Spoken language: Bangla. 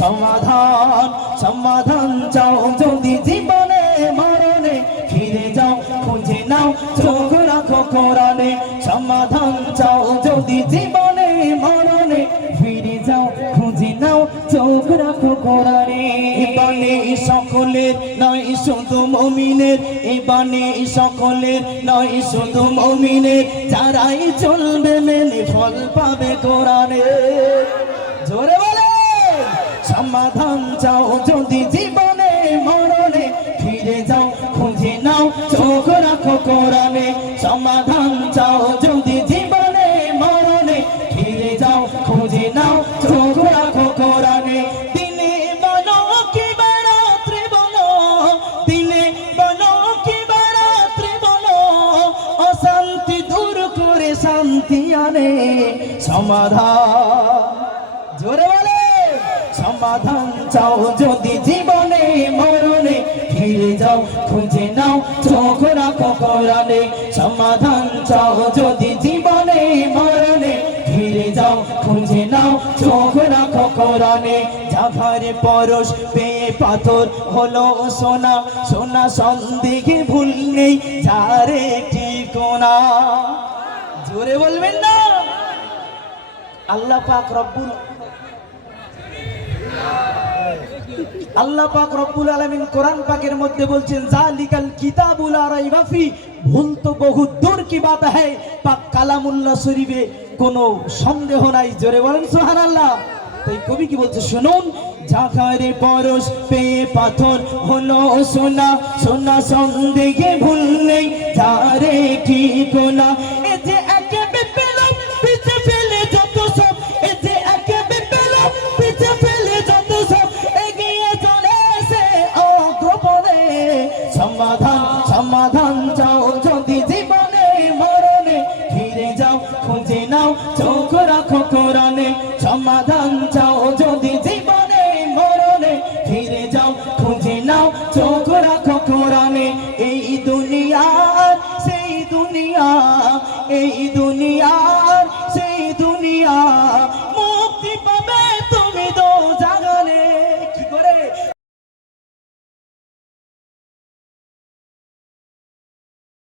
সমাধান সমাধান চাও। যদি জীবনে মরণে ফিরে যাও, খুঁজে নাও, চোখ রাখো কোরআনে। সমাধান চাও। যদি জীবনে মরণে ফিরে যাও, খুঁজে নাও, চোখ রাখো কোরআনে। এবানে সকলের নয়, শুধু মমিনের। এবানে সকলের নয়, শুধু মমিনের। যারাই চলবে মেনে ফল পাবে কোরআনে। জোরে সমাধান চাও। যদি জীবনে মরণে ফিরে যাও, খুঁজে নাও, চোখ রাখো কোরআনে। সমাধান চাও। যদি জীবনে মরণে ফিরে যাও, খুঁজে নাও, চোখ রাখো কোরআনে। দিনে বলো কি বেড়াত্রে বলো, দিনে বলো কি বেড়াত্রে বলো, অশান্তি দূর করে শান্তি আনে। সমাধান। জোরে সমাধান চাও যদি জীবনে মরণে ফিরে যাও, খুঁজে নাও, চোখ রাখো কোরআনে। সমাধান চাও যদি জীবনে মরণে ফিরে যাও, খুঁজে নাও, চোখ রাখো কোরআনে। জাভারে পরশ পেয়ে পাথর হলো সোনা সোনা সন্দেহে ভুল নেই, যারে ঠিকোনা। জোরে বলবেন না? আল্লাহ পাক রব্বুল আল্লাহ পাক রব্বুল আলামিন কোরআন পাকের মধ্যে বলছেন, জালিকাল কিতাবুল রাইবা ফি ভুল তো বহু দূর কি বাত হ্যায় পাক কালামুল্লাহ শরীফে কোনো সন্দেহ নাই। জোরে বলেন সুবহানাল্লাহ। তাই কবি কি বলছে, শুনুন জাকারে পরশ পেয়ে পাথর হলো সোনা। সোনা সন্দেহে ভুল নেই, যারে সমাধান